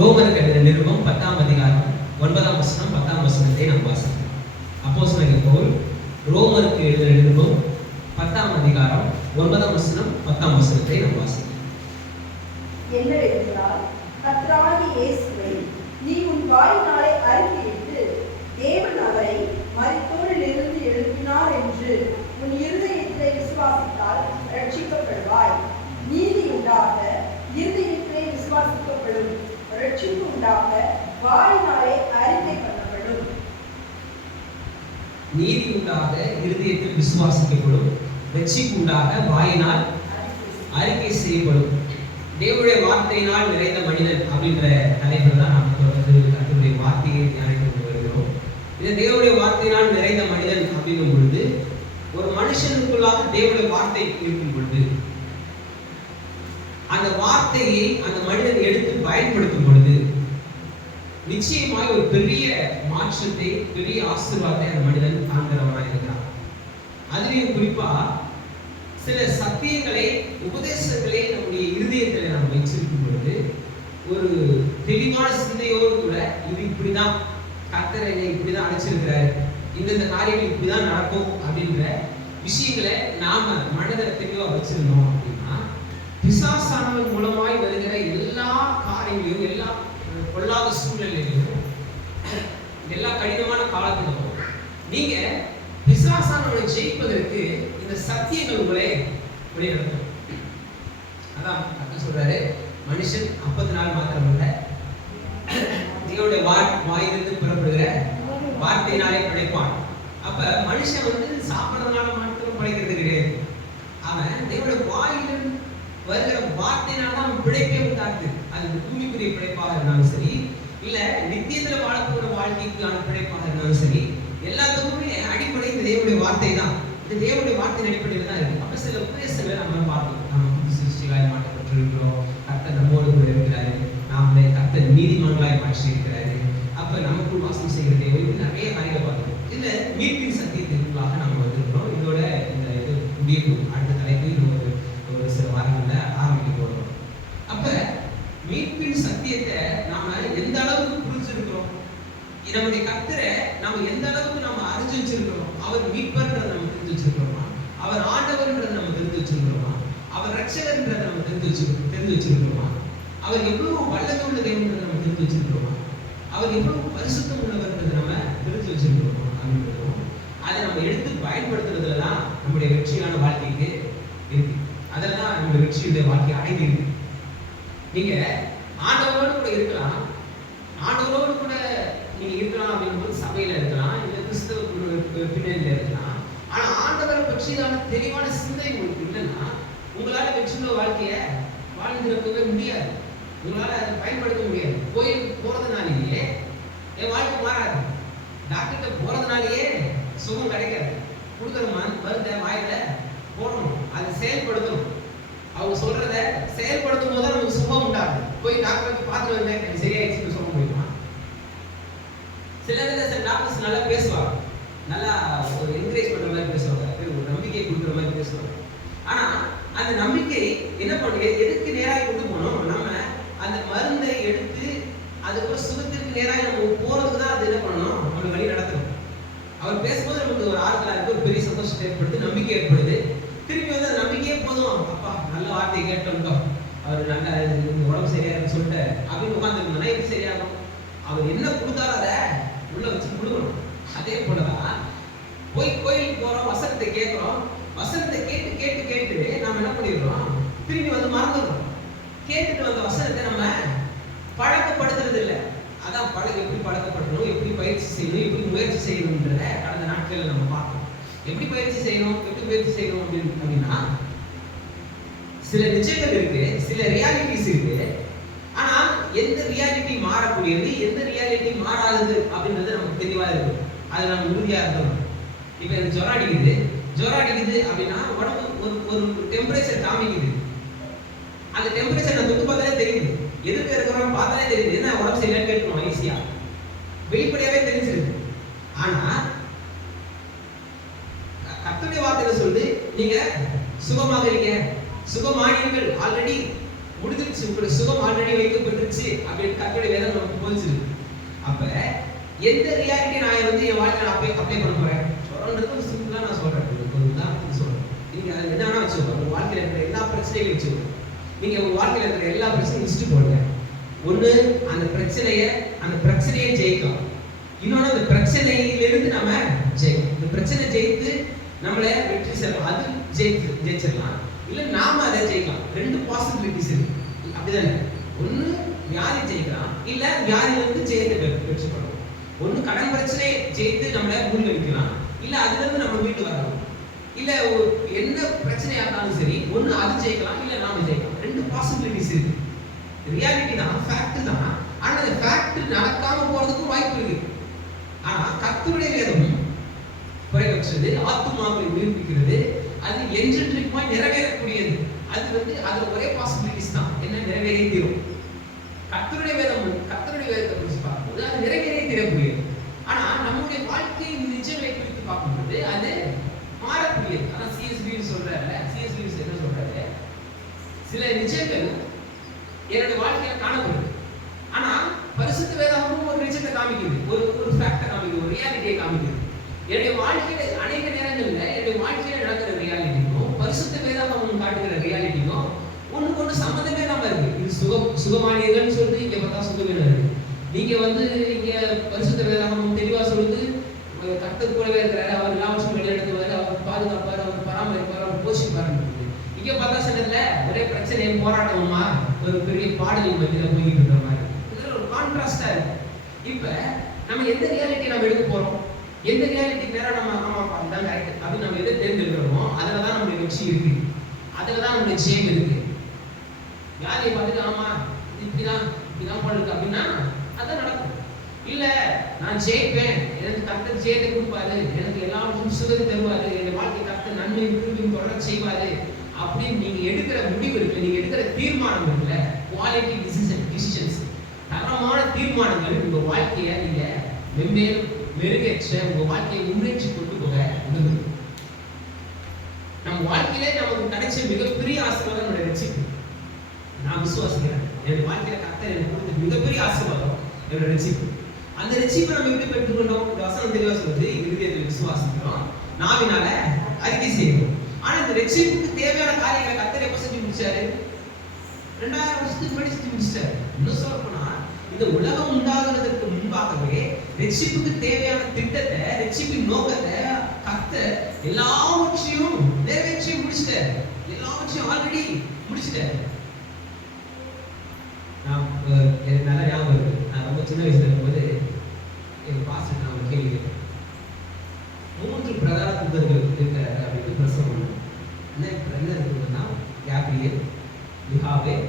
ரோமருக்கு எழுதின நிருபம் 10ஆம் அதிகாரம் 9ஆம் வசனம் 10ஆம் வசனத்தை நாம் வாசிக்கிறோம். அப்போஸ்தலனாகிய பவுல் ரோமருக்கு எழுதின நிருபம் 10ஆம் அதிகாரம் 9ஆம் வசனம் 10ஆம் வசனத்தை நாம் வாசிக்கிறோம். என்னவென்றால், கர்த்தராகிய இயேசுவை நீ உன் வாயினாலே அறிக்கையிட்டு தேவன் அவரை மரித்தோரிலிருந்து எழுப்பினார் என்று உன் இருதயத்திலே விசுவாசித்தால் ரட்சிக்கப்படுவாய். நீதி உண்டாக இருதயத்திலே விசுவாசிக்கப்படும், ரட்சிப்பு உண்டாக வாயினாலே அறிக்கை பண்ணப்படும். நீதி உண்டாக இருதயத்தில் விசுவாசிக்கப்படும், ரட்சிப்பு உண்டாக வாயினால் அறிக்கை செய்யப்படும். தேவனுடைய வார்த்தையினால் நிறைந்த மனிதன் அப்படின்ற தலைப்பில் தான் நாம் தொடர்ந்து கர்த்தருடைய வார்த்தையை தியானித்து வருகிறோம். இந்த தேவனுடைய வார்த்தையினால் நிறைந்த மனிதன் அப்படிங்கும் பொழுது, ஒரு மனுஷனுக்குள்ளாக தேவனுடைய வார்த்தை இருக்கும் பொழுது, அந்த வார்த்தையை அந்த மனிதன் எடுத்து பயன்படுத்தும் பொழுது நிச்சயமாய் ஒரு பெரிய மாற்றத்தை, பெரிய ஆசீர்வாதத்தை அந்த மனிதன் காண்கிறவனாக இருக்கிறான். அதுலேயும் குறிப்பா சில சத்தியங்களை, உபதேசங்களை நம்முடைய இருதயத்தில் நாம் வச்சிருக்கும் பொழுது ஒரு தெளிவான சிந்தையோடு கூட இது இப்படிதான் கர்த்தர் என்னை இப்படிதான் அழைச்சிருக்கிறார், இந்த காரியங்கள் இப்படிதான் நடக்கும் அப்படின்ற விஷயங்களை நாம மனதில் தெளிவா வச்சிருந்தோம் அப்படின்னா, பிசாசானவன் மூலமாய் வருகிற எல்லா காரியங்களையும், எல்லா பொல்லாத சூழ்நிலையிலும், எல்லா கடினமான காலத்திலும் நீங்க பிசாசானவனை ஜெயிப்பதற்கு இந்த சத்தியங்கள் உங்களை வழிநடத்தும். அதான் அர்த்தம் சொல்றாரு, மனுஷன் அப்பத்தினால் மாத்திரமல்ல தேவனுடைய வாயிலிருந்து புறப்படுகிற வார்த்தையினாலே பிழைப்பான். அப்ப மனுஷன் சாப்பிட்றதுனால மாத்திரம் பிழைக்கிறது கிடையாது. அவன் தேவனுடைய வாயிலிருந்து வருகிற வார்த்தையினால தான் அவன் பிழைப்பே உண்டாக்குது. அது பூமிக்குரிய பிழைப்பாக இருந்தாலும் சரி, இல்ல நித்தியத்துல வாழக்கூடிய வாழ்க்கைக்கான பிழைப்பாக இருந்தாலும் சரி, எல்லாத்துக்குமே அடிப்படை இந்த தேவனுடைய வார்த்தை தான். இந்த தேவனுடைய வார்த்தையின் அடிப்படையில் தான் இருக்கு. அப்ப சில உபதேசங்களை நம்ம பார்த்தோம். நம்ம புது சிருஷ்டிகளாய் மாற்றப்பட்டிருக்கிறோம், கர்த்தர் நம்மோடு கூட இருக்கிறாரு, நாமளே கர்த்தர் நீதிமான்களாய் மாற்றி இருக்கிறாரு, அப்ப நமக்குள் வாசம் செய்கிற தேவன் நிறைய காரியங்களை பார்த்தோம். இதுல மீட்பின் சத்தியத்திற்குள்ளாக நம்ம வந்திருக்கிறோம். இதோட இந்த இது முடிவு அடுத்த தலைப்பு ஒரு சில வாரங்கள்ல ஆரம்பிக்க போறோம். அப்ப மீட்பின் சத்தியத்தை நாம எந்த அளவுக்கு புரிஞ்சிருக்கிறோம், நம்முடைய கர்த்தரை நாம எந்த அளவுக்கு நம்ம அறிஞ்சு வச்சிருக்கிறோம், அவர் மீட்பர்ன்றதை நம்ம தெரிஞ்சு வச்சிருக்கிறோமா, அவர் ஆண்டவர்ன்றதை நம்ம தெரிஞ்சு வச்சிருக்கிறோமா, அவர் ரட்சகர்ன்றதை நம்ம தெரிஞ்சு வச்சிருக்கிறோமா, அவர் எவ்வளவு வல்லமை உள்ள தேவன்றதை நம்ம தெரிஞ்சு வச்சிருக்கிறோமா, அவர் எவ்வளவு பரிசுத்தம் உள்ளவர்ன்றதை நம்ம தெரிஞ்சு வச்சிருக்கிறோமா அப்படின்றதும், அதை நம்ம எடுத்து பயன்படுத்துறதுல தான் நம்முடைய வெற்றியான வாழ்க்கைக்கு இருக்கு. அதெல்லாம் நம்முடைய வெற்றியுடைய வாழ்க்கை அடங்கி இருக்கு. நீங்க ஆண்டவரோடு கூட இருக்கலாம், ஆண்டவரோடு கூட நீங்க இருக்கலாம் அப்படிங்கும்போது சபையில இருக்கலாம், இல்ல கிறிஸ்தவ பின்னணியில இருக்கலாம். ஆனா ஆண்டவரை பற்றியான தெளிவான சிந்தை உங்களுக்கு இல்லைன்னா உங்களால வெற்றியுள்ள வாழ்க்கைய வாழ்ந்திருக்கவே முடியாது, உங்களால அதை பயன்படுத்த முடியாது. கோயில் போறதுனாலேயே என் வாழ்க்கை மாறாது, டாக்டர்கிட்ட போறதுனாலேயே சுகம் கிடைக்காது. கொடுக்குற மருந்தை வாயில போடணும், அதை செயல்படுத்தணும். அவங்க சொல்றத செயல்படுத்தும் போது நமக்கு சுகம் உண்டாகும். போய் டாக்டருக்கு பார்த்துட்டு வந்தேன், எனக்கு சரியாயிடுச்சுன்னு சொல்ல முடியுமா? சில டாக்டர்ஸ் நல்லா பேசுவாங்க, நல்லா ஒரு என்கரேஜ் பண்ற மாதிரி பேசுவாங்க, ஒரு நம்பிக்கை கொடுக்குற மாதிரி பேசுவாங்க. ஆனா அந்த நம்பிக்கை என்ன பண்ணுது, எதுக்கு நேராக கொண்டு போனோம், நம்ம அந்த மருந்தை எடுத்து அதுக்கப்புறம் சுகத்திற்கு நேராக நம்ம போறதுக்கு தான் அது என்ன பண்ணணும், நம்ம வழி நடத்தணும். அவர் பேசும்போது நமக்கு ஒரு ஆறுதலா இருக்கு, ஒரு பெரிய சந்தோஷத்தை ஏற்படுது, நம்பிக்கை ஏற்படுது. திருப்பி அந்த நம்பிக்கையே போதும், அப்பா நல்ல வார்த்தை கேட்டோம், அவர் நல்ல உடம்பு சரியாகும் சொல்லிட்டு அப்படின்னு உட்காந்துருந்தோம்னா எப்படி சரியாகும்? அவர் என்ன கொடுத்தாலும் அதை உள்ள வச்சு கொடுக்கணும். அதே போலதான் போய் கோயிலுக்கு போறோம், வசனத்தை கேட்கிறோம், வசனத்தை கேட்டு கேட்டு கேட்டு நாம என்ன பண்ணிடுறோம், திரும்பி மறந்துடுறோம். கேட்டுட்டு வந்த வசனத்தை நம்ம பழக்கப்படுத்துறது இல்லை. அதான் எப்படி பழக்கப்படுத்தணும், எப்படி பயிற்சி செய்யணும், எப்படி முயற்சி செய்யணும்ன்றத கடந்த நாட்களில் நம்ம பார்க்கணும். எப்படி பயிற்சி செய்யணும், எப்படி முயற்சி செய்யணும் அப்படின்னா, சில நிஜங்கள் இருக்கு, சில ரியாலிட்டிஸ் இருக்கு. ஆனா எந்த ரியாலிட்டி மாறக்கூடியது, எந்த ரியாலிட்டி மாறாதது அப்படின்றது நமக்கு தெளிவா இருக்கும். அது நம்ம உறுதியா இருக்கணும். இப்ப எனக்கு ஜுரம் அடிக்குது அப்படின்னா உடம்பு ஒரு டெம்பரேச்சர் காமிக்குது. அந்த டெம்பரேச்சர் நான் தொட்டு பார்த்தாலே தெரியுது, எதுக்கு இருக்கிறோம் பார்த்தாலே தெரியுது, என்ன உடம்பு சரியில்லைன்னு கேட்கணும், ஈஸியா வெளிப்படையாவே தெரிஞ்சிருக்கு. ஆனா கர்த்தருடைய வார்த்தையில சொல்லி நீங்க சுகமாகிறீங்க, சுகமானீர்கள், ஆல்ரெடி முடிஞ்சிருச்சு, உங்களுக்கு சுகம் ஆல்ரெடி வைக்கப்பட்டுருச்சு அப்படின்னு கர்த்தருடைய வேதம் நமக்கு போதிச்சிருக்கு. அப்ப எந்த ரியாலிட்டி நான் வந்து என் வாழ்க்கையில அப்ளை பண்ண போறேன் சொல்றது சிம்பிளா நான் சொல்றேன். ஒரு உதாரணத்துக்கு சொல்றேன். நீங்க அதை என்ன வேணா வச்சுக்கோங்க. உங்க வாழ்க்கையில இருக்கிற எல்லா பிரச்சனைகளையும் வச்சுக்கோங்க. நீங்க உங்க வாழ்க்கையில இருக்கிற எல்லா பிரச்சனையும் லிஸ்ட் போடுங்க. ஒண்ணு அந்த பிரச்சனையை ஜெயிக்கலாம். இன்னொன்னு அந்த பிரச்சனையிலிருந்து நம்ம ஜெயிக்கலாம். இந்த பிரச்சனை ஜெயித்து நம்மள வெற்றி செல்லலாம், அது ஜெயிச்சிடலாம். இல்ல நாம அதை ஜெயிக்கலாம். ரெண்டு பாசிபிலிட்டிஸ் இருக்கு, அப்படிதானே? ஒண்ணு வியாதி ஜெயிக்கலாம், இல்ல வியாதியிலிருந்து ஜெயித்து வெற்றி பண்ணலாம். ஒண்ணு கடன் பிரச்சனையை ஜெயித்து நம்மள மூழ்கடிக்கலாம், இல்ல அதுல இருந்து நம்ம மீண்டு வரலாம். இல்ல என்ன பிரச்சனையா இருந்தாலும் சரி, ஒண்ணு அது ஜெயிக்கலாம், இல்ல நாம ஜெயிக்கலாம். ரெண்டு பாசிபிலிட்டிஸ் இருக்கு. ரியாலிட்டி தான், ஃபேக்ட் தான். ஆனா அந்த ஃபேக்ட் நடக்காம போறதுக்கு வாய்ப்பு இருக்கு. ஆனா கர்த்தருடைய வேதம் குறைவற்றது, ஆத்துமாவை உயிர்ப்பிக்கிறது, அது என்றென்றைக்குமாய் நிறைவேறக்கூடியது. அது வந்து அதுல ஒரே பாசிபிலிட்டிஸ் தான், என்ன நிறைவேறே தீரும். கர்த்தருடைய வேதத்தை குறித்து பார்க்கும்போது அது நிறைவேறே தீரக்கூடியது. ஆனா நம்முடைய வாழ்க்கையின் நிஜங்களை குறித்து பார்க்கும்போது அது மாறக்கூடியது. ஆனா சிஎஸ்பி என்ன சொல்றாரு, சில நிஜங்கள் என்னுடைய வாழ்க்கையில காணப்படுது. ஆனா பரிசுத்த வேதாகமும் ஒரு நிஜத்தை காமிக்குது, ஒரு ஃபேக்டை காமிக்குது, ஒரு ரியாலிட்டியை காமிக்குது. என்னுடைய வாழ்க்கையில அநேக நேரங்கள்ல என்னுடைய வாழ்க்கையில நடக்கிற ரியாலிட்டிக்கும் பரிசுத்த வேதாகமும் காட்டுகிற ரியாலிட்டிக்கும் ஒண்ணு சம்மந்தமே இல்லாம இருக்கு. இது சுகமானியர்கள்னு சொல்லிட்டு இங்க பார்த்தா சுகமே இருக்கு. நீங்க வந்து இங்க பரிசுத்த வேதாகமும் தெளிவா சொல்லுது, கர்த்தர் கூடவே இருக்கிறாரு, அவர் எல்லா வருஷம் வெளியெடுத்துவாரு, அவர் பாதுகாப்பாரு, அவர் பராமரிப்பாரு, அவர் போஷிப்பாரு. இங்க பார்த்தா சிலர்ல ஒரே பிரச்சனையும் போராட்டமுமா ஒரு பெரிய பாடலின் மத்தியில போய்கிட்டு இருக்கிற மாதிரி. இதுல ஒரு கான்ட்ராஸ்டா இருக்கு. இப்ப நம்ம எந்த ரியாலிட்டி நம்ம எடுக்க போறோம், எந்த ரியாலிட்டிக்கு நேரம் நம்ம தான் கரெக்ட் அப்படின்னு நம்ம எதை தேர்ந்தெடுக்கிறோமோ அதுலதான் நம்மளுடைய வெற்றி இருக்கு, அதுலதான் நம்மளுடைய ஜெயம் இருக்கு. யாரையை பார்த்துட்டு ஆமா இப்படிதான் போல இருக்கு அப்படின்னா அதான் நடக்கும். இல்ல நான் ஜெயிப்பேன், எனக்கு கர்த்தர் ஜெயத்தை கொடுப்பாரு, எனக்கு எல்லா சுகத்தை தருவாரு, என் வாழ்க்கை கர்த்தர் நன்மை திரும்பியும் தொடர செய்வாரு அப்படின்னு நீங்க எடுக்கிற முடிவு இருக்கு, நீங்க எடுக்கிற தீர்மானம் இருக்குல்ல, குவாலிட்டி டிசிஷன்ஸ், தரமான தீர்மானங்கள் உங்க வாழ்க்கையை நீங்க மென்மேலும் மெருகேற்ற, உங்க வாழ்க்கையை முன்னேற்றி கொண்டு போக உதவுது. நம்ம வாழ்க்கையிலே நமக்கு கிடைச்ச மிகப்பெரிய ஆசீர்வாதம் நம்முடைய ரட்சிப்பு. நான் விசுவாசிக்கிறேன், என் வாழ்க்கையில கர்த்தர் எனக்கு கொடுத்த மிகப்பெரிய ஆசீர்வாதம் என்னோட ரட்சிப்பு. அந்த ரட்சிப்பை நம்ம எப்படி பெற்றுக்கொண்டோம்? இந்த வசனம் தெளிவா சொல்லுது, இருதயத்தில் விசுவாசிக்கிறோம், நாவினால அறிக்கை செய்யணும். ஆனா இந்த ரட்சிப்புக்கு தேவையான காரியங்களை கர்த்தர் எப்ப செஞ்சு முடிச்சாரு? 2000 வருஷத்துக்கு முன்னாடி செஞ்சு முடிச்சாரு. இன்னும் சொல்ல போனா இந்த உலகம் உண்டாகிறதுக்கு முன்பாகவே ரட்சிப்புக்கு தேவையான திட்டத்தை, ரட்சிப்பின் நோக்கத்தை கர்த்தர் எல்லாவற்றையும் நிறைவேற்றி முடிச்சிட்டாரு. எல்லாவற்றையும் ஆல்ரெடி முடிச்சிட்டாரு. எனக்கு நல்லா ஞாபகம் இருக்கு, நான் ரொம்ப சின்ன வயசுல இருக்கும்போது எங்க பாஸ்டர் நான் ஒரு கேள்வி கேட்டேன். 3 பிரதான தூதர்கள் இருக்காரு அப்படின்னு பிரசவம் பண்ணாங்க. என்ன இருக்குன்னா கேப்ரியல், மிகாவேல்,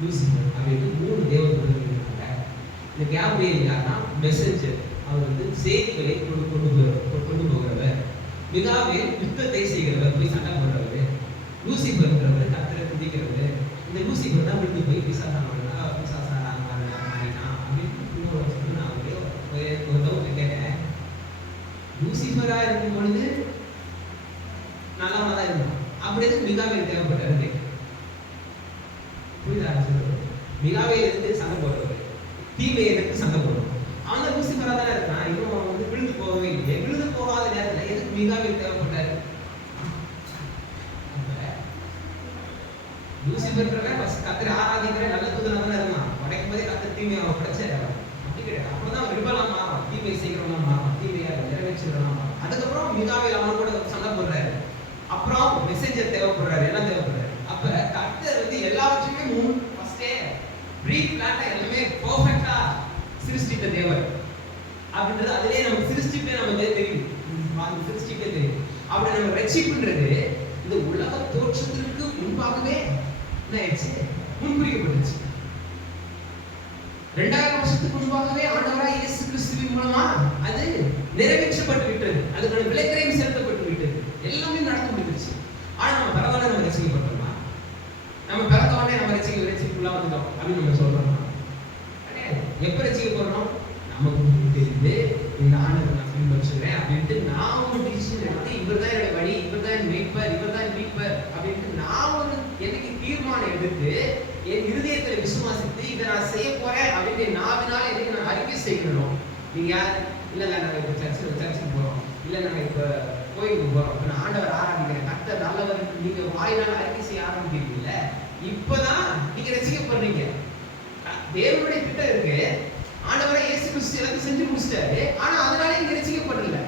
லூசிபர் அப்படின்னு 3 தேவதூதர்கள் இருக்காங்க. இந்த கேப்ரியல் யாருன்னா மெசஞ்சர், அவர் வந்து செய்திகளை கொண்டு போகிறவர். மிகாவேல் யுத்தத்தை செய்கிறவர், போய் சண்டை போடுறவர். லூசிபர்ன்றவர் கர்த்தரை துதிக்கிறவர். இந்த லூசிபர் தான் விட்டு போய் பிசாசான மாறினான் அப்படின்னு நான் ஒரு டவுட் கேட்டேன். லூசிபரா இருக்கும் பொழுது நல்லவனா தான் இருந்தான், அப்படி எதுக்கு மிகாவேல் தேவைப்பட்டாரு? புரியுதா? மிகாவேல் எதுக்கு சண்டை போடுறவர், தீமையை எதுக்கு சண்டை போடுறோம்? அவன் தான் லூசிபரா தானே இருக்கான், இன்னும் அவன் வந்து விழுந்து போகவே இல்லை. விழுந்து போகாத நேரத்தில் எதுக்கு மிகாவேல் தேவைப்பட்டாரு? லூசிபர்ன்றவன் கர்த்தரை ஆராதிக்கிற நல்ல தூதனா தானே இருந்தான். உடைக்கும் போதே கர்த்தர் தீமையை அவன் படைச்சாரு. அப்படி கிடையாது. அப்பதான் அவன் ரிபலா மாறான், தீமையை செய்கிறவனா மாறான், தீமையை நிறைவேற்றுறவனா மாறான். அதுக்கப்புறம் மிகாவேல் அவன் கூட சண்டை போடுறாரு. அப்புறம் மெசேஞ்சர் தேவைப்படுறாரு, எல்லாம் தேவைப்படுறாரு. அப்ப கர்த்தர் வந்து எல்லாவற்றையுமே ஃபர்ஸ்டே ப்ரீ பிளான்டா எல்லாமே பெர்ஃபெக்ட்டா சிருஷ்டித்த தேவர் அப்படின்றது அதிலே நம்ம சிருஷ்டிப்பே நமக்கு தெரியும். அந்த சிருஷ்டிப்பே தெரியும். அப்படி நம்ம ரட்சிப்புன்றது இந்த உலக தோற்றத்திற்கு முன்பாகவே என்ன ஆயிடுச்சு? முன்குறிக்கப்பட்டுச்சு. 2000 வருஷத்துக்கு முன்பாகவே ஆண்டவராய் இயேசு கிறிஸ்துவின் மூலமா அது நிறைவேற்றப்பட்டு விட்டது. அதுக்கான விலைக்கிரயம் செலுத்தப்பட்டு விட்டது. எல்லாமே நடந்து முடிஞ்சிருச்சு. ஆனா நம்ம பரவாயில்ல, நம்ம ரசிக்கப்பட்டோமா? நம்ம பிறந்தவனே நம்ம ரசிக்குள்ள வந்துட்டோம் அப்படின்னு நம்ம சொல்றோம். எப்ப ரசிக்க போறோம்? நமக்கு தெரிந்து இந்த ஆண்டவரை நான் பின்பற்றுகிறேன் அப்படின்ட்டு நான் ஒரு டிசிஷன் எடுத்து, இவர் தான் என்னோட வழி, இவர் தான் மீட்பர், இவர் தான் மீட்பர் அப்படின்ட்டு நான் ஒரு எனக்கு தீர்மானம் எடுத்து என் இதை நான் செய்ய போறேன் அப்படின்னு நாவினால என்னைக்கு நான் அறிக்கை செய்யணும். நீங்க இல்லைங்க நாங்கள் இப்போ சர்ச்சுக்கு போறோம், இல்லை நாங்கள் இப்போ கோயிலுக்கு போறோம், இப்போ நான் ஆண்டவர் ஆரம்பிக்கிறேன், கர்த்தர் நல்லவர், நீங்க வாயினால அறிக்கை செய்ய ஆரம்பிக்கிறீங்கல்ல, இப்பதான் நீங்க ரசிக்கப்படுறீங்க. தேவனுடைய திட்டம் இருக்கு, ஆண்டவரை இயேசு கிறிஸ்து எல்லாத்தையும் செஞ்சு முடிச்சிட்டாரு, ஆனா அதனால நீங்க ரசிக்கப்படல.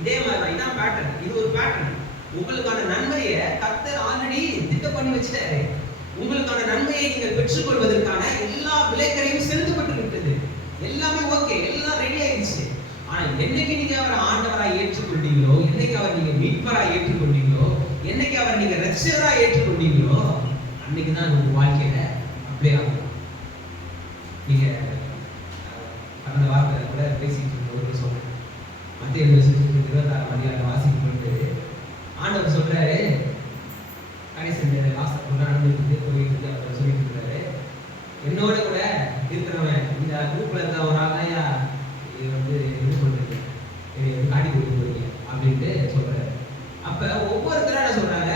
இதே மாதிரி இதான் பேட்டர்ன். இது ஒரு பேட்டர்ன். உங்களுக்கான நன்மையை கர்த்தர் ஆல்ரெடி திட்டம் பண்ணி வச்சுட்டாரு. உங்களுக்கான நன்மையை நீங்கள் பெற்றுக்கொள்வதற்கான எல்லா விலைக்கரையும் செலுத்தப்பட்டு விட்டது. எல்லாமே ஓகே, எல்லாம் ரெடி ஆயிடுச்சு. ஆனா என்னைக்கு நீங்க அவரை ஆண்டவராய் ஏற்றுக்கொண்டீங்களோ, என்னைக்கு அவர் நீங்க மீட்பராய் ஏற்றுக்கொண்டீங்களோ, என்னைக்கு அவர் நீங்க ரட்சகராய் ஏற்றுக்கொண்டீங்களோ, அன்னைக்கு தான் உங்க வாழ்க்கையில அப்படியே ஆகும். நீங்க கடந்த வாரத்தில் கூட பேசிட்டு இருந்த சொன்னேன், மத்திய 26 வாசிக்கும் பொழுது ஆண்டவர் சொல்றாரு, கடைசி லாஸ்ட் நடந்துட்டு போயிட்டு அவர் சொல்லிட்டு இருக்காரு, என்னோட கூட இருக்கிறவன் இந்த குரூப்ல இருந்த ஒரு ஆளையா இது வந்து இது பண்றது காட்டி கொடுத்து போறீங்க அப்படின்ட்டு சொல்றாரு. அப்ப ஒவ்வொருத்தரும் என்ன சொல்றாங்க,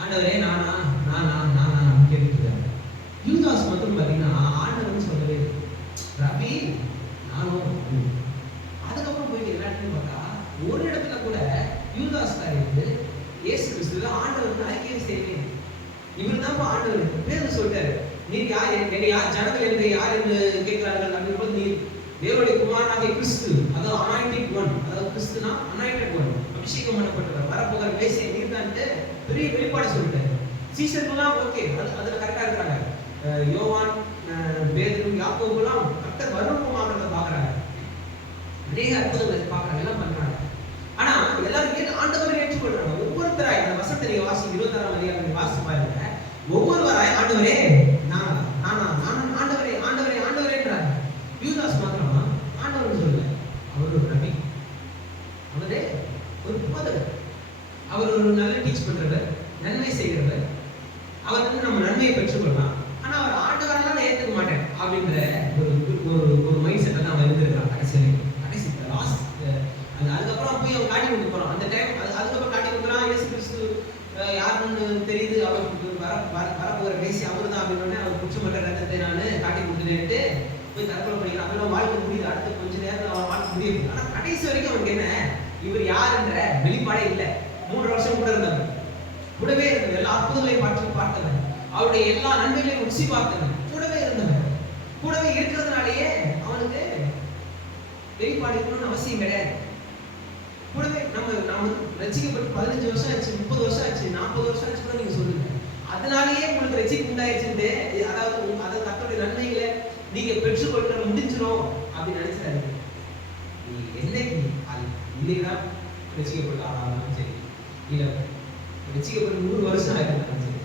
ஆண்டவரே நானா நானா நானா கேட்டுட்டு இருக்காங்க. யூதாஸ் மட்டும் பாத்தீங்கன்னா ஆண்டவர்னு சொல்லவே ரவி நானும். அதுக்கப்புறம் போயிட்டு எல்லா இடத்துலையும் பார்த்தா ஒரு இடத்துல கூட யூதாஸ் இருந்து இயேசு கிறிஸ்துவ ஆண்டவருக்கு அறிக்கை செய்யவே. இவர் தான் ஆண்டவர் பேர் சொல்லிட்டாரு, நீர் யார், என்னை யார் ஜனங்கள் என்று யார் என்று கேட்கிறார்கள் அப்படின்னு, நீ தேவனுடைய குமாரனாகிய கிறிஸ்து, அதாவது அனாயிண்டட் ஒன், அதாவது கிறிஸ்துனா அனாயிண்டட் ஒன், அபிஷேகம் பண்ணப்பட்டவர், வரப்போகிற மேசியா நீர் தான் பெரிய வெளிப்பாடு சொல்லிட்டாரு. சீசர்கள்லாம் ஓகே, அதுல கரெக்டா இருக்காங்க. யோவான், பேதுரு, யாக்கோபுலாம் கர்த்தர் மறுரூபமாகிறத பாக்குறாங்க, அநேக அற்புதங்களை பாக்குறாங்க, எல்லாம் பண்றாங்க. ஆனா எல்லாரும் ஆண்டவரை ஏற்றுக்கொள்றாங்க. ஒவ்வொருத்தராய் அந்த வசனத்தை நீங்க வாசி 26ஆம் அதிகாரத்தை வாசி பாருங்க. ஒவ்வொருவராய் ஆண்டவரே நானா நானா நானா ஆண்டவரே ஆண்டவரே ஆண்டவரேன்றார். யூதாஸ் மாத்திரமா ஆண்டவர்னு சொல்லல, அவர் ஒரு நபி, அவரே ஒரு போதகர், அவர் ஒரு நல்ல டீச் பண்றவர், நன்மை செய்கிறவர், அவர் வந்து நம்ம நன்மையை பெற்றுக்கொள்ளலாம். ஆனா அவர் ஆண்டவரால ஏற்றுக்க மாட்டேன் அப்படின்ற ஒரு மைண்ட் செட்டை தான் அவர் இருந்திருக்காங்க. கடைசி லாஸ்ட் அதுக்கப்புறம் போய் அவன் காட்டி கொடுக்க போறான். அந்த டைம் அதுக்கப்புறம் காட்டி கொடுக்குறான், இயேசு கிறிஸ்து யாருன்னு தெரியுது, அவருக்கு வரப்போகிற பேசி அவரு தான் அப்படின்னு அவர் குற்றமற்ற ரத்தத்தை நான் காட்டி கொடுத்துட்டு போய் தற்கொலை பண்ணிக்கலாம். அதெல்லாம் வாழ்க்கை முடியுது. அடுத்த கொஞ்ச நேரத்தில் அவன் வாழ்க்கை முடியுது. ஆனா கடைசி வரைக்கும் அவனுக்கு என்ன, இவர் யாருன்ற வெளிப்பாடே இல்லை. 3 வருஷம் கூட இருந்தவன், கூடவே இருந்தவன், எல்லா அற்புதங்களையும் பார்த்தவன், அவருடைய எல்லா நன்மைகளையும் ருசி பார்த்தவன், கூடவே இருந்தவன். கூடவே இருக்கிறதுனாலேயே அவனுக்கு வெளிப்பாடு இருக்கணும்னு அவசியம் கிடையாது. கூடவே நம்ம ரசிக்கப்பட்டு 15 வருஷம் ஆச்சு, 30 வருஷம் ஆச்சு, 40 வருஷம் ஆச்சு கூட நீங்க சொல்லுங்க. அதனாலேயே உங்களுக்கு ரசிப்பு உண்டாயிருச்சுட்டு, அதாவது அதை கர்த்தருடைய நன்மைகளை நீங்க பெற்றுக்கொள்ள முடிஞ்சிடும் அப்படின்னு நினைச்சாரு. நீ என்னைக்கு இன்னைக்குதான் ரசிக்கப்பட்ட ஆனாலும் சரி, இல்ல ரசிக்கப்பட்டு 100 வருஷம் ஆயிருந்தாலும் சரி,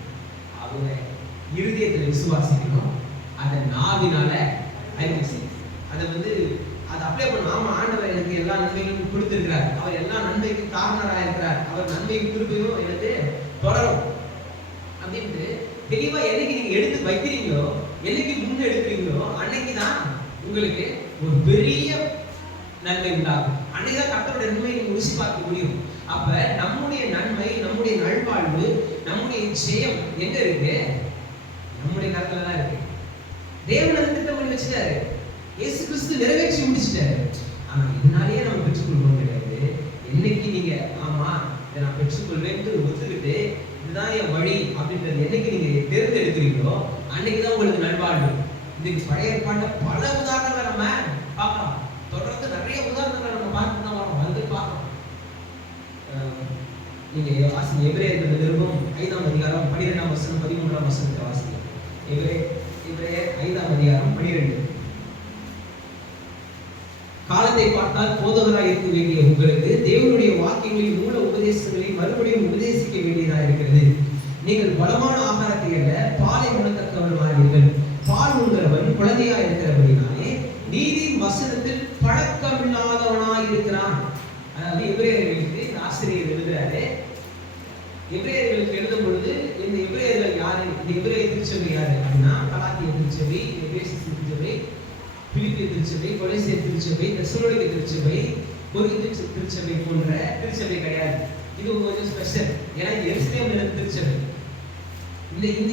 அவங்க இருதயத்துல விசுவாசிக்கணும், அதை நாவினால அறிக்கை செய்யணும். அதை வந்து அதை அப்ளை பண்ணணும். ஆமா, ஆண்டவர் எனக்கு எல்லா நன்மைகளும் கொடுத்திருக்கிறார், அவர் எல்லா நன்மைக்கும் காரணராக இருக்கிறார், அவர் நன்மையும் திருப்பியும் எனக்கு தொடரும் அப்படின்ட்டு தெளிவா என்னைக்கு நீங்க எடுத்து வைக்கிறீங்களோ, என்னைக்கு முன்னெடுக்கிறீங்களோ, அன்னைக்குதான் உங்களுக்கு ஒரு பெரிய நன்மை உண்டாகும். அன்னைக்குதான் கர்த்தருடைய நன்மையை நீங்க ருசி பார்க்க முடியும். அப்ப நம்முடைய நன்மை, நம்முடைய நல்வாழ்வு, நம்முடைய ஜெயம் எங்க இருக்கு? நம்முடைய கரத்துல தான் இருக்கு. தேவன் திட்டம் பண்ணி வச்சுட்டாரு, இயேசு கிறிஸ்து நிறைவேற்றி முடிச்சிட்டாரு. ஆனா இதனாலேயே நம்ம பெற்றுக்கொள்வோம் கிடையாது. என்னைக்கு நீங்க ஆமா இதை நான் பெற்றுக்கொள்வேன் ஒத்துக்கிட்டு இதுதான் என் வழி அப்படின்றது என்னைக்கு நீங்க தேர்ந்தெடுக்கிறீங்களோ, அன்னைக்குதான் உங்களுக்கு நல்வாழ்வு. இதுக்கு பழைய ஏற்பாட்டுல பல உதாரணங்களை நம்ம பார்க்கலாம். தொடர்ந்து நிறைய உதாரணங்களை நம்ம பார்த்து தான் வரோம், வந்து பார்க்கலாம். நீங்க வாசிங்க, எபிரேயர் நிருபம் 5ஆம் அதிகாரம் 12ஆம் வசனம் 13ஆம் வசனத்தை வாசிங்க. எபிரேயர் 5ஆம் அதிகாரம் 12. காலத்தை பார்த்தால் போதகராக இருக்க வேண்டிய உங்களுக்கு தேவனுடைய வாக்கியங்களின் மூல உபதேசங்களை மறுபடியும் உபதேசிக்க வேண்டியதாக இருக்கிறது. நீங்கள் பலமான ஆகாரத்தை அல்ல பாலை உணத்தக்கவருமானீர்கள். பால் உண்கிறவன் குழந்தையா இருக்கிறபடினாலே நீதியின் வசனத்தில் பழக்கமில்லாதவனாய் இருக்கிறான். அதாவது எபிரேயர்களுக்கு ஆசிரியர் எழுதுறாரு. எபிரேயர்களுக்கு எழுதும் பொழுது இந்த எபிரேயர்கள் யாரு? இந்த எபிரேய திருச்சபை யாரு அப்படின்னா, கலாத்திய திருச்சபை, எபேசு திருச்சபை, பிலிப்பிய திருச்சபை, கொலோசிய திருச்சபை, தெசலோனிக்க திருச்சபை, கொரிந்து திருச்சபை போன்ற திருச்சபை கிடையாது. இது கொஞ்சம் ஸ்பெஷல். ஏன்னா இது எருசலேம் திருச்சபை.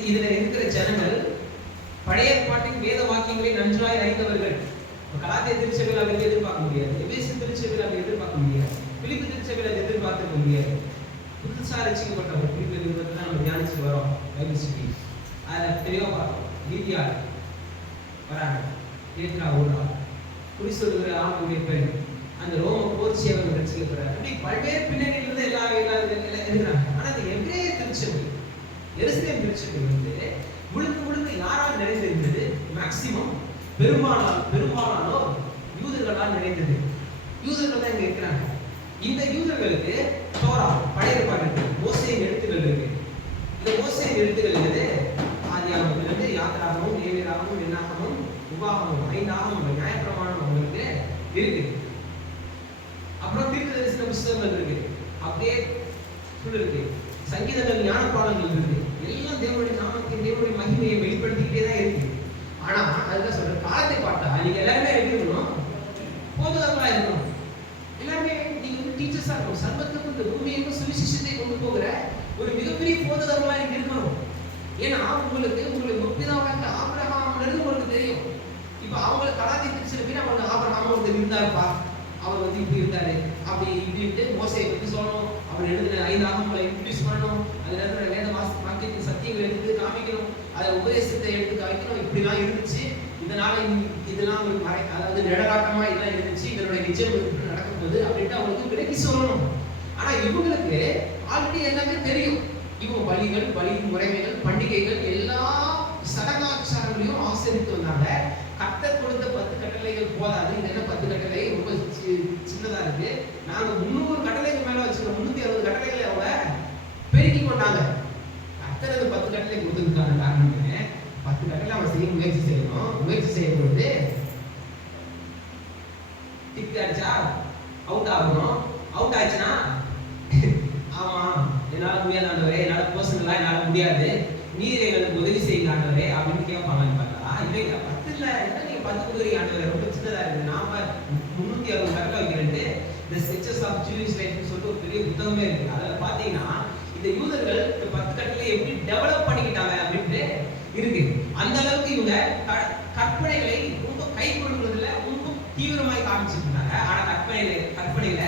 இதுல இருக்கிற ஜனங்கள் பழைய ஏற்பாட்டின் வேத வாக்கியங்களை நன்றாய் அறிந்தவர்கள். கலாத்திய திருச்சபையில் அவர்கள் எதிர்பார்க்க முடியாது, எபேசு திருச்சபையில் அதை எதிர்பார்க்க முடியாது, பிலிப்பு திருச்சபையில் அதை எதிர்பார்க்க முடியாது. புதுசா ரசிக்கப்பட்ட ஒரு பிலிப்பு நிறுவனத்தை தான் நம்ம தியானிச்சுட்டு வரோம் பைபிள் ஸ்டடி. அதில் தெளிவாக பார்க்கணும். லீதியா வராங்க, ஏற்றா ஓடுறா, குறி சொல்லுகிற ஆணுடைய பெண், அந்த ரோம போர் சேவகன் ரசிக்கப்படுறாரு. அப்படி பல்வேறு பின்னணியிலிருந்து எல்லாரும் இருக்கிறாங்க. ஆனா அந்த எபிரேய திருச்சபை, எருசலேம் திருச்சபை வந்து முழுக்க முழுக்க யாரால் நிறைந்திருந்தது? மேக்சிமம் பெரும்பாலானோர் யூதர்களால் நிறைந்தது. யூதர்கள் தான் இங்க இருக்கிறாங்க. இந்த யூதர்களுக்கு தோரா, பழைய ஏற்பாடு இருக்கு, மோசேயின் எழுத்துக்கள் இருக்கு. இந்த மோசேயின் எழுத்துக்கள் என்னது? ஆதியாகமத்திலிருந்து யாத்திராகமும், லேவியராகமும், என்னாகமும், உபாகமும், 5 ஆகமங்கள், நியாயப்பிரமாணம் அவங்களுக்கு இருக்கு. அப்புறம் தீர்க்கதரிசன புத்தகங்கள் இருக்கு, அப்படியே ஃபுல் இருக்கு. சங்கீதங்கள், ஞானப்பாடங்கள் இருக்கு. எல்லாம் தேவனுடைய நாமத்தை, தேவனுடைய மகிமையை வெளிப்படுத்திக்கிட்டே தான் இருக்கு. ஆனா அதுதான் சொல்ற, காலத்தை பார்த்தா நீங்க எல்லாருமே எப்படி இருக்கணும்? போதகர்களா இருக்கணும். எல்லாருமே நீங்க வந்து டீச்சர்ஸா இருக்கணும். சர்வத்துக்கும் இந்த பூமியையும் சுவிசேஷத்தை கொண்டு போகிற ஒரு மிகப்பெரிய போதகர்களா நீங்க இருக்கணும். ஏன்னா உங்களுடைய முற்பிதாவாக ஆபிரகாம்ங்கிறது உங்களுக்கு தெரியும். இப்ப அவங்களுக்கு கலாத்திய திருச்சபையில அவங்க ஆபிரகாம் ஒருத்தர் இருந்தாருப்பா, அவர் வந்து இப்படி இருந்தாரு, அப்படி இப்படின்ட்டு மோசையை பத்தி சொல்லணும், அவர் எழுதின 5 ஆகமங்களை இன்ட்ரோடியூஸ் பண்ணணும், அதுல இருக்கிற வேத வாக்கியத்தின் சத்தியங்களை எடுத்து காமிக்கணும், அதை உபதேசத்தை எடுத்து காமிக்கணும். இப்படிலாம் இருந்துச்சு, இதனால இதெல்லாம் ஒரு அதாவது நிழலாட்டமா இதெல்லாம் இருந்துச்சு, இதனுடைய நிச்சயம் நடக்கும்போது அப்படின்ட்டு அவங்களுக்கு விலக்கி சொல்லணும். ஆனா இவங்களுக்கு ஆல்ரெடி எல்லாமே தெரியும். இவங்க பலி முறைமைகள், பண்டிகைகள், எல்லா சடங்காச்சாரங்களையும் ஆசரித்து வந்தாங்க. கர்த்தர் கொடுத்த 10 கட்டளைகள் போதாது. இது என்ன 10 கட்டளை? ரொம்ப சின்னதா இருக்கு. நாங்க 300 கட்டளைக்கு மேல வச்சுக்கிறோம். 360 கட்டளைகளை அவங்க பெருக்கி கொண்டாங்க. கர்த்தர் அந்த 10 கட்டளை கொடுத்ததுக்கான காரணம் என்ன? 10 கட்டளை அவங்க செய்ய முயற்சி செய்யணும். முயற்சி செய்யும் பொழுது டிக் அடிச்சா அவுட் ஆகணும். அவுட் ஆச்சுன்னா ஆமா என்னால முடியாது ஆண்டவரே, என்னால போசங்களா என்னால முடியாது, நீர் எங்களுக்கு உதவி செய்யுங்க ஆண்டவரே அப்படின்னு கேட்பாங்கன்னு பார்த்தா இல்லைங்க. 10 இல்ல, என்ன நீங்க 10 கொடுக்குறீங்க ஆண்டவரே, ரொம்ப சின்னதா இருக்கு, நாம 360 கட்டளை வைக்கிறேன்ட்டு இந்த ஸ்கெச்சஸ் ஆஃப் ஜூலியஸ் லைஃப்னு சொல்லிட்டு ஒரு பெரிய புத்தகமே இருக்கு. அதில் பார்த்தீங்கன்னா இந்த யூதர்கள் இந்த 10 கட்டளை எப்படி டெவலப் பண்ணிக்கிட்டாங்க அப்படின்ட்டு இருக்கு. அந்த அளவுக்கு இவங்க கற்பனைகளை ரொம்ப கை கொள்வதில் ரொம்ப தீவிரமாய் காமிச்சிட்டு இருந்தாங்க. ஆனா கற்பனையில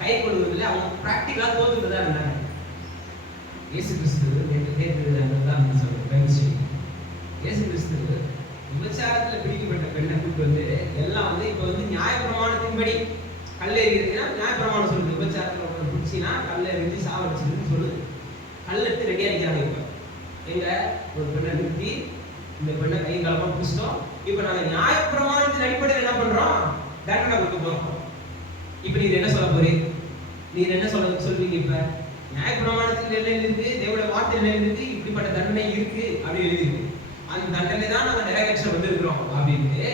கை கொள்வதில் அவங்க பிராக்டிகலா தோத்துட்டு தான் இருந்தாங்க. இயேசு கிறிஸ்து தான் சொல்றேன். இயேசு கிறிஸ்து விபச்சாரத்துல பிடிக்கப்பட்ட பெண்ணை கூட்டு வந்து எல்லாம் வந்து இப்ப வந்து நியாயப்பிரமாணத்தின்படி கல்லெறிகிறதுனா நியாயப்பிரமாணம் சொல்லுது. விபச்சாரத்துல பிடிச்சினா கல்லெறிஞ்சு சாவடிச்சுன்னு சொல்லுது. கல்லெடுத்து ரெடி அடிக்கிறாங்க. இப்ப எங்க ஒரு பெண்ணை நிறுத்தி இந்த பெண்ணை கை காலமா பிடிச்சிட்டோம், இப்ப நாங்க நியாயப்பிரமாணத்தின் அடிப்படையில் என்ன பண்றோம்? தண்டனை கொடுக்க போறோம். இப்ப நீங்க என்ன சொல்ல போறீங்க? நீங்க என்ன சொல்றீங்க? இப்ப நியாயப்பிரமாணத்தில் என்ன இருக்கு, தேவனுடைய வார்த்தையில் என்ன இருக்கு, இப்படிப்பட்ட தண்டனை இருக்கு அப்படி எழுதிருக்கு. அந்த தண்டனை தான் நாங்க நிறைவேற்ற வந்திருக்கிறோம் அப்படின்ட்டு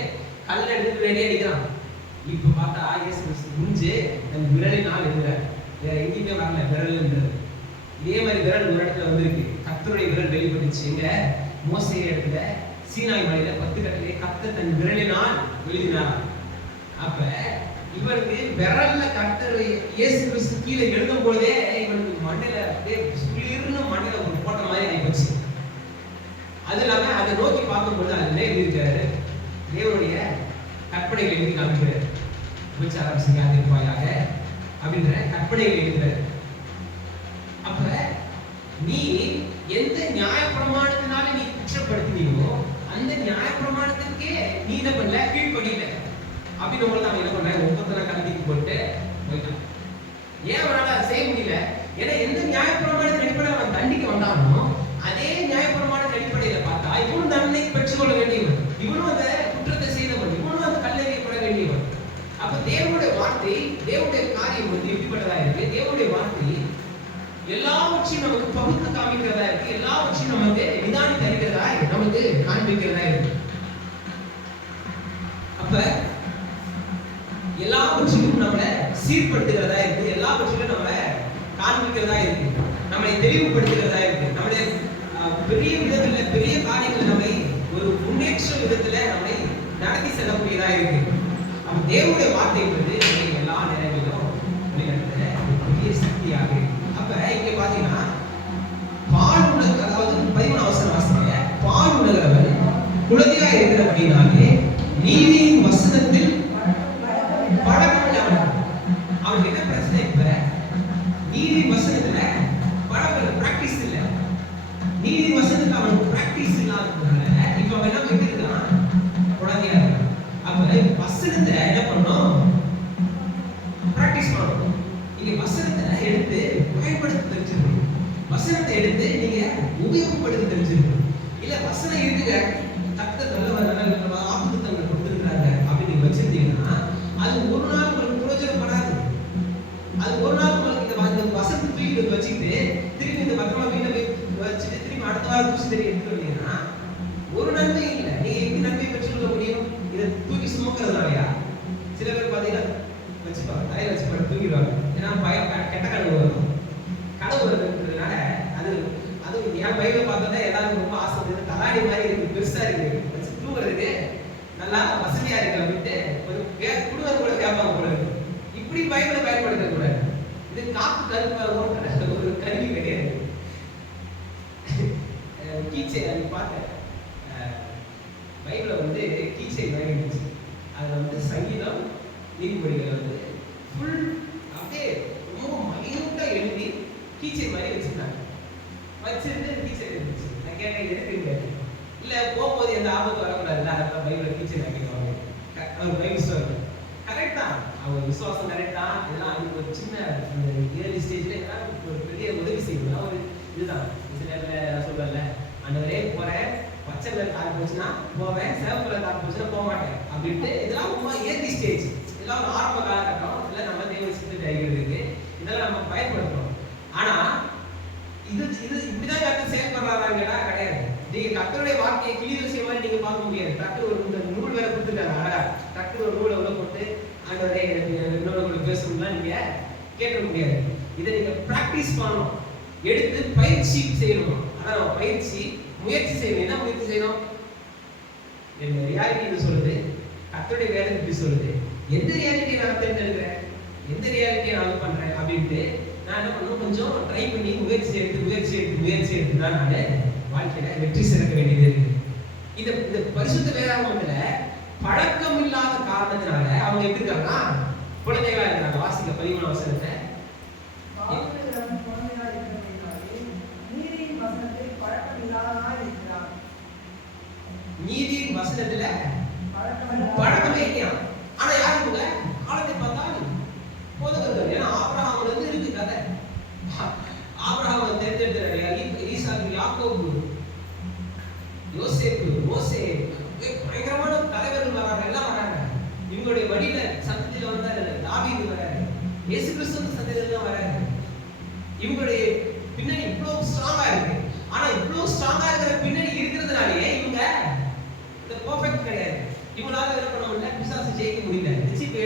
கல்ல எடுத்து ரெடி அடிக்கிறான். இப்ப பார்த்தா இயேசு கிறிஸ்து முடிஞ்சு அந்த விரலினால் எழுதுறாரு. வேற எங்கேயுமே வரல விரல்ன்றது. இதே மாதிரி விரல் ஒரு இடத்துல வந்திருக்கு. கர்த்தருடைய விரல் வெளிப்பட்டுச்சு. எங்க மோசே இடத்துல சீனாய் மலையில 10 கட்டளை கர்த்தர் தன் விரலினால் எழுதினார். அப்ப இவனுக்கு விரல்ல கர்த்தர் இயேசு கிறிஸ்து கீழே எழுதும் பொழுதே இவனுக்கு மண்ணில அப்படியே சுளிர்னு மண்ணில ஒரு போட்ட மாதிரி ஆயிப்போச்சு. அது இல்லாம அதை நோக்கி பார்க்கும்போது அதுல எழுதியிருக்காரு, தேவனுடைய கற்பனைகளை எழுதி காமிக்கிறார். விபச்சாரம் செய்யாதிருப்பாயாக அப்படின்ற கற்பனைகளை எழுதுறாரு. அப்ப நீ எந்த நியாயப்பிரமாணத்தினால நீ குற்றப்படுத்தினீங்களோ அந்த நியாயப்பிரமாணத்திற்கே நீ என்ன பண்ணல, கீழ்ப்படியில அப்படின்னு உங்களுக்கு அவன் என்ன பண்ண, ஒவ்வொருத்தர கல்விக்கு போட்டு போயிட்டான். ஏன் அவனால அதை செய்ய முடியல? ஏன்னா எந்த நியாயப்பிரமாணத்தின் அடிப்படையில் அவன் தண்டிக்க வந்தானோ அதே நியாயப்பிரமாணத்தின் அடிப்படையில பார்த்தா இவனும் தண்டனை பெற்றுக்கொள்ள வேண்டியவன், இவனும் அந்த குற்றத்தை செய்தவன், இவனும் அந்த கல்லெறியப்பட வேண்டியவன். அப்ப தேவனுடைய வார்த்தை, தேவனுடைய காரியம் வந்து எப்படிப்பட்டதா இருக்கு? தேவனுடைய வார்த்தை எல்லாவற்றையும் நமக்கு பகுத்து காமிக்கிறதா இருக்கு, எல்லாவற்றையும் நமக்கு நிதானித்து அறிக்கிறதா நமக்கு காண்பிக்கிறதா இருக்கு. அப்ப எல்லாவற்றிலும் நம்மளை சீர்படுத்துகிறதா இருக்கு, எல்லாவற்றிலும் நம்மளை காண்பிக்கிறதா இருக்கு, நம்மளை தெளிவுபடுத்துகிறதா இருக்கு, நம்மளை பெரிய விதத்துல பெரிய காரியங்கள் நம்மை ஒரு முன்னேற்ற விதத்துல நம்மை நடத்தி செல்லக்கூடியதா இருக்கு. அப்ப தேவனுடைய வார்த்தை என்பது எல்லா நேரங்களிலும் வழிநடத்துகிற பெரிய சக்தியாக இருக்கு. அப்ப இங்க பாத்தீங்கன்னா பால் உலக, அதாவது 13 அவசர வாசனைய பால் உலகிறவன் குல இல்லாதபடினாலே நீதியின் வசனத்தில் பழக்கம் இல்லாமல். அவனுக்கு என்ன பிரச்சனை? இப்ப நீதி வசனத்துல பழக்கம், பிராக்டிஸ் இல்ல. நீதி வசனத்துல அவனுக்கு பிராக்டிஸ் இல்லாததுனால இப்ப அவன் என்ன பண்ணிருக்கான்? குழந்தையா இருக்கான். அப்ப வசனத்தை என்ன பண்ணணும்? பிராக்டிஸ் பண்ணணும். நீங்க வசனத்தை எடுத்து பயன்படுத்த தெரிஞ்சிருக்கணும். வசனத்தை எடுத்து நீங்க உபயோகப்படுத்த தெரிஞ்சிருக்கணும். இல்ல வசனம் இருக்குங்க, தக்க நல்ல ஆபத்துத்தங்களை கொடுத்துருக்காங்க அப்படின்னு வச்சிருந்தீங்கன்னா அது ஒரு நாள் உங்களுக்கு பிரயோஜனப்படாது. அது ஒரு நாள் உங்களுக்கு இந்த வசனத்தை தூக்கி வச்சுக்கிட்டு திரும்பி இந்த பத்திரமா வீட்டை வச்சுட்டு திரும்பி அடுத்த வாரம் தூசி தெரிய எடுத்துட்டு வந்தீங்கன்னா ஒரு நன்மை இல்லை. நீங்க எப்படி நன்மை பெற்றுக்கொள்ள முடியும்? இதை தூக்கி சுமக்கிறதுனாலயா? சில பேர் பாத்தீங்கன்னா வச்சுப்பாங்க, தலையில வச்சுப்பாங்க, தூக்கிடுவாங்க. ஏன்னா பயம், கெட்ட கனவு வரும். கனவு வருதுன்றதுனால அது என் பையில பார்த்தா எல்லாரும் ரொம்ப ஆசை. கண்ணாடி மாதிரி இருக்கு, பெருசா இருக்கு, வச்சு தூங்குறதுக்கு நல்லா வசதியா இருக்கு அப்படின்ட்டு கொஞ்சம் குடும்பம் கூட கேட்பாங்க போல இருக்கு. இப்படி பைபிளை பயன்படுத்த கூடாது. இது காப்பு கருப்பா ஓட்டுற ஒரு கருவி கிடையாது. கீச்சை அது பார்த்தேன், பைபிளை வந்து கீச்சை மாதிரி இருந்துச்சு. அதுல வந்து சங்கீதம், நீதிமொழிகளை வந்து ஃபுல் அப்படியே ரொம்ப மைனூட்டா எழுதி கீச்சை மாதிரி வச்சிருந்தாங்க. வச்சிருந்து டீச்சர் இருந்துச்சு. நான் கேட்டேன் எதுக்கு? இல்ல போகும்போது எந்த ஆபத்து வரக்கூடாதுல்ல, அதான் பைபிளை டீச்சர் ஆக்கிடுவாங்க. அவர் பைபிள் ஸ்டோர் கரெக்ட் தான், அவர் விசுவாசம் கரெக்ட் தான். இதெல்லாம் அதுக்கு ஒரு சின்ன ஏர்லி ஸ்டேஜ்ல ஒரு பெரிய உதவி செய்யணும். ஒரு இதுதான் சில நேரத்தில் சொல்றல, அந்தவரே போறேன், பச்சை கலர் கார் போச்சுன்னா போவேன், சிவப்பு கலர் கார் போச்சுன்னா போக மாட்டேன் அப்படின்ட்டு. இதெல்லாம் ரொம்ப ஏர்லி ஸ்டேஜ். இதெல்லாம் ஒரு ஆரம்ப காலகட்டம். இதெல்லாம் நம்ம தேவ சித்தத்தை அறிகிறதுக்கு இதெல்லாம் நம்ம பயன்படுத்துறோம். ஆனா இது இப்படிதான் கர்த்தர் செயல்படுறாராங்கன்னா கிடையாது. நீங்க கர்த்தருடைய வார்த்தையை கிளியர் செய்ய மாதிரி நீங்க பார்க்க முடியாது. டக்கு ஒரு நூல் வேற கொடுத்துருக்காங்க அழகா, டக்கு ஒரு நூலை உள்ள போட்டு ஆண்டவரே இன்னொரு பேசணும்னா நீங்க கேட்க முடியாது. இதை நீங்க பிராக்டிஸ் பண்ணணும், எடுத்து பயிற்சி செய்யணும். ஆனா நம்ம முயற்சி செய்யணும். என்ன முயற்சி செய்யணும்? என் ரியாலிட்டி இது சொல்லுது, கர்த்தருடைய வேதம் இப்படி சொல்லுது, எந்த ரியாலிட்டியை நான் தேர்ந்தெடுக்கிறேன், எந்த ரியாலிட்டியை நான் பண்றேன் அப்படின்ட்டு நான் என்ன பண்ணுவோம், கொஞ்சம் ட்ரை பண்ணி முயற்சி எடுத்து தான் நான் வாழ்க்கையில வெற்றி சிறக்க வேண்டியது இருக்கு. இந்த பரிசுத்த வேதாகமத்துல பழக்கம் இல்லாத காரணத்தினால அவங்க எப்படி இருக்காங்கன்னா குழந்தைகளா இருக்காங்க. வாசிக்க 13 வசனத்தை. நீதியின் வசனத்துல பழக்கமே இல்லையா? ஆனா யாருக்குங்க காலத்தை பார்த்தாலும் போதகர்கள். ஏன்னா ஆபிரகாம்ல இருந்து இருக்கு கதை. ஆபிரகாம் தெரிஞ்செடுத்தாரு, ஈசாக்கு, யாக்கோபு, யோசேப்பு, மோசே, பயங்கரமான தலைவர்கள் வராங்க, எல்லாம் வராங்க. இவங்களுடைய வழியில சந்ததியில வந்தாரு தாவீது வராரு, இயேசு கிறிஸ்து சந்ததியில தான் வராரு. இவங்களுடைய பின்னணி இவ்வளவு ஸ்ட்ராங்கா இருக்கு. ஆனா இவ்வளவு ஸ்ட்ராங்கா இருக்கிற பின்னணி இருக்கிறதுனாலயே இவங்க இந்த பெர்ஃபெக்ட் கிடையாது. இவங்களால என்ன பண்ண முடியல, பிசாசு ஜெயிக்க முடியல, நிச்சயம்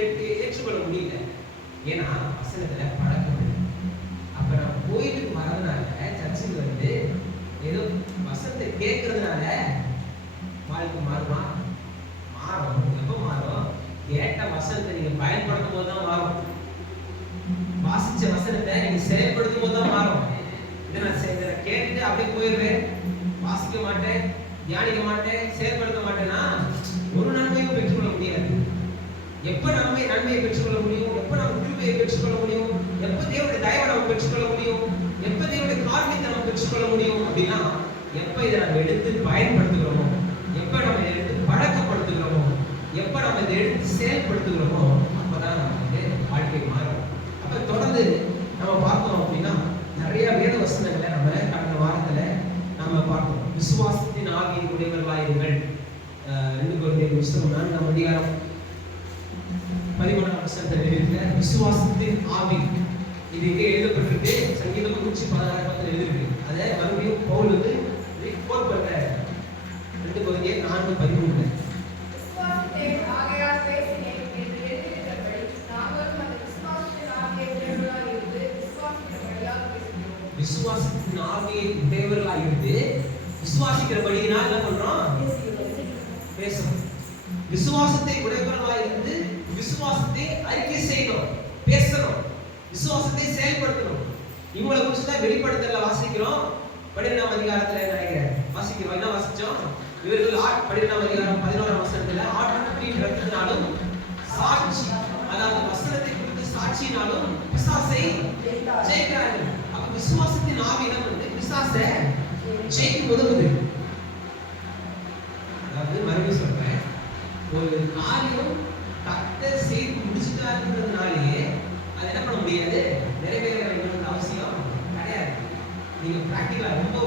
ஏற்றுக்கொள்ள முடியல. ஏன்னா வசனத்துல பழக்கம் இல்லை. அப்ப நான் கோயிலுக்கு வரதுனால, சர்ச்சுக்கு வந்து ஏதோ வசனத்தை கேட்கறதுனால வாழ்க்கை மாறுமா? மாறும். எப்ப மாறும்? கேட்ட வசனத்தை நீங்க பயன்படுத்தும் போது தான் மாறும். வாசிச்ச வசனத்தை நீங்க செயல்படுத்தும் போது தான் மாறும். இதை நான் கேட்டுட்டு அப்படியே போயிடுவேன், வாசிக்க மாட்டேன், தியானிக்க மாட்டேன், செயல்படுத்த மாட்டேன்னா ஒரு நன்மையும் பெற்றுக்கொள்ள முடியாது. எப்ப நன்மையை பெற்றுக்கொள்ள முடியும்? எப்ப நம்ம கிருபையை பெற்றுக்கொள்ள முடியும்? எப்ப தேவனுடைய தயவை நம்ம பெற்றுக்கொள்ள முடியும்? எப்ப தேவனுடைய காரியத்தை நம்ம பெற்றுக்கொள்ள முடியும் அப்படின்னா எப்ப இதை நம்ம எடுத்து பயன்படுத்துகிறோமோ, எப்ப நம்ம இதை எடுத்து பழக்கப்படுத்துகிறோமோ, எப்ப நம்ம இதை எடுத்து செயல்படுத்துகிறோமோ அப்பதான் நமக்கு வாழ்க்கை மாறும். அப்ப தொடர்ந்து நம்ம பார்த்தோம் அப்படின்னா நிறைய வேத வசனங்களை நம்ம கடந்த வாரத்துல நம்ம பார்த்தோம். விசுவாசத்தின் ஆவியின் உடையவர்களாயிருங்கள். 2 கொரிந்தியர் புத்தகம் 4ஆம் அதிகாரம் 13ஆம் வசனத்தில் எழுதியிருக்க விசுவாசத்தின் ஆவி. இது இங்கே எழுதப்பட்டிருக்கு. சங்கீதம் 116 எழுதியிருக்கு. அதை மறுபடியும் பவுல் வந்து கோட் பண்றாரு. 2 கொரிந்தியர் 4:13. விசுவாசத்தின் ஆவியை உடையவர்களாக இருந்து விசுவாசிக்கிறபடியினால் என்ன பண்றோம்? பேசணும். விசுவாசத்தை உடையவர்களாக இருந்து விசுவாசத்தை அறிக்கை செய்யணும், பேசணும், விசுவாசத்தை செயல்படுத்தணும். இவங்களை குறித்து தான் வெளிப்படுத்தல வாசிக்கிறோம். 12ஆம் அதிகாரத்துல நினைக்கிறேன் வாசிக்கிறோம். என்ன வாசிச்சோம்? இவர்கள் 12ஆம் அதிகாரம் 11ஆம் வசனத்துல ஆட்டுக்குட்டியின் இரத்தத்தினாலும் சாட்சி, அதாவது வசனத்தை குறித்து சாட்சியினாலும் பிசாசை ஜெயிக்கிறார்கள். அப்ப விசுவாசத்தின் ஆவியிடம் வந்து பிசாசை ஜெயிக்க உதவுது. அதாவது மறுபடியும் சொல்றேன், ஒரு காரியம் கர்த்தர் செய்து முடிச்சுட்டாருன்றதுனாலேயே அது என்ன பண்ண முடியாது, நிறைவேற வேண்டிய அவசியம் கிடையாது. நீங்க பிராக்டிகலா ரொம்ப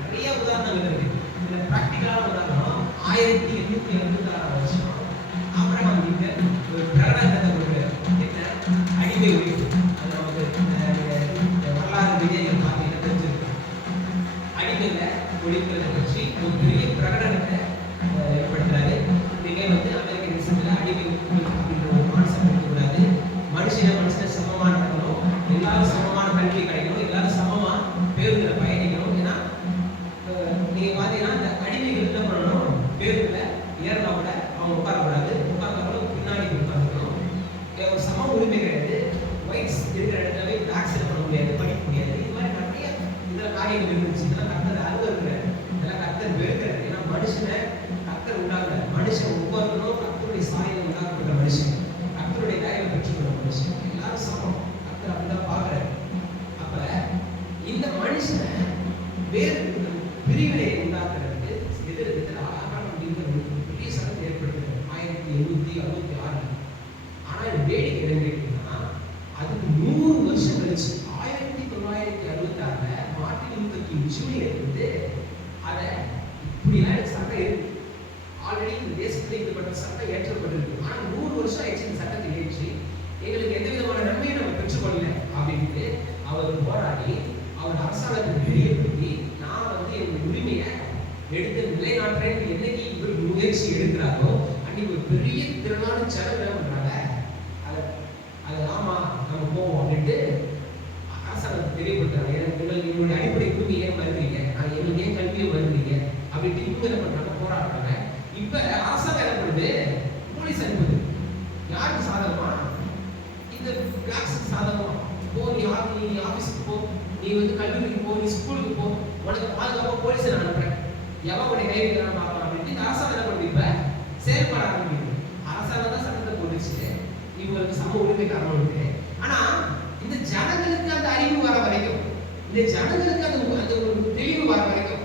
நிறைய உதாரணங்கள் இருக்கு. இதுல பிராக்டிகலான உதாரணம் 1886 வருஷம் ஆபிரகாம் லிங்கன் ஒரு பிரகடனத்தை கொடுக்கிறார். என்ன? அடிமை ஒழிப்பு. அது நமக்கு வரலாறு விஜயங்கள் பார்த்தீங்கன்னா தெரிஞ்சிருக்கு. அடிமையில ஒழிக்கிறத பற்றி ஒரு பெரிய பிரகடனத்தை ஏற்படுத்துறாரு. நீங்க வந்து அமெரிக்க தேசத்துல அடிமை அப்படின்ற ஒரு கான்செப்ட் இருக்கக்கூடாது. மனுஷனை சமமான இருக்கணும், எல்லாரும் சமமான கல்வி கிடைக்கணும், எல்லாரும் சமமா பேருந்துல பயணிக்கணும். ஏன்னா நீங்க பாத்தீங்கன்னா இந்த அடிமைகள் என்ன பண்ணணும், பேருந்துல ஏறினா கூட அவங்க உட்காரக்கூடாது, உட்கார்ந்தாலும் பின்னாடி உட்காந்துக்கணும். ஒரு சம உரிமை கிடையாது. ஒயிட்ஸ் இருக்கிற இடத்துல பிளாக்ஸ் பண்ண முடியாது, படிக்க முடியாது. இது மாதிரி நிறைய இதுல காரியங்கள் இருந்துச்சு. இதெல்லாம் கர்த்தர் அருள் இருக்கிற, இதெல்லாம் கர்த்தர் வெறுக்கிறார். ஏன்னா மனுஷனை கர்த்தர் உண்டாக்குற மனுஷன் ஒவ்வொருத்தரும் கர்த்தருடைய சாயலை உண்டாக்குற மனுஷன், கர்த்தருடைய தயவை பெற்றுக்கிற மனுஷன், எல்லாரும் சமம். கர்த்தர் அப்படிதான் பார்க்கிறார். அப்ப இந்த மனுஷனை வேறு பிரிவினை உண்டாக்குறதுக்கு எதிர்த்து ஆகாரம் அப்படிங்கிற ஒரு பெரிய சட்டம் ஏற்படுத்துகிறது 1866. ஆனா இது வேடிக்கை என்னன்னு கேட்டீங்கன்னா, அதுக்கு 100 வருஷம் கழிச்சு 1966 மார்ட்டின் லூதர் கிங் ஜூனியர் வந்து அதை இப்படிலாம் சட்டம் இருக்கு, ஆல்ரெடி இந்த தேசத்தில் இப்படிப்பட்ட சட்டம் ஏற்றப்பட்டிருக்கு, ஆனா 100 வருஷம் ஆயிடுச்சு இந்த சட்டத்தை ஏற்றி எங்களுக்கு எந்த விதமான நன்மையை நம்ம பெற்றுக்கொள்ளல அப்படின்ட்டு அவர் போராடி அவர் அரசாங்கத்துக்கு தெரியப்படுத்தி, நான் வந்து என்னுடைய உரிமையை எடுத்து நிலைநாட்டுறேன்னு என்னைக்கு இவர் முயற்சி எடுக்கிறாரோ அன்னைக்கு ஒரு பெரிய திரளான செலவு என்ன பண்றாங்க, அது ஆமா நம்ம போவோம் அப்படின்ட்டு அரசாங்கத்துக்கு தெரியப்படுத்துறாங்க. எங்களுடைய அடிப்படை உரிமை ஏன் மறுக்கிறீங்க, நான் எங்களுக்கு ஏன் கல்வியை மறுக்கிறீங்க அப்படின்ட்டு இவங்க என்ன பண்றாங்க, போராடுறாங்க. இப்ப அரசாங்கம் என்ன பண்ணுது, போலீஸ் அனுப்புது. யாருக்கு சாதகமா? இந்த பிளாக்ஸுக்கு சாதகமா. போ, நீ ஆபீஸ்க்கு போ, நீ வந்து கல்லூரிக்கு போ, நீ ஸ்கூலுக்கு போ, உனக்கு பாதுகாப்பா போலீஸை நான் அனுப்புறேன், எவன் உடைய கை வைக்கிறான் பார்க்கலாம் அப்படின்னு இந்த அரசாங்கம் என்ன பண்ணுது, இப்ப செயல்பட ஆரம்பிக்குது. அரசாங்கம் தான் சட்டத்தை போட்டுச்சு இவங்களுக்கு சம உரிமை காரணம். ஆனா இந்த ஜனங்களுக்கு அந்த அறிவு வர வரைக்கும், இந்த ஜனங்களுக்கு அந்த ஒரு தெளிவு வர வரைக்கும்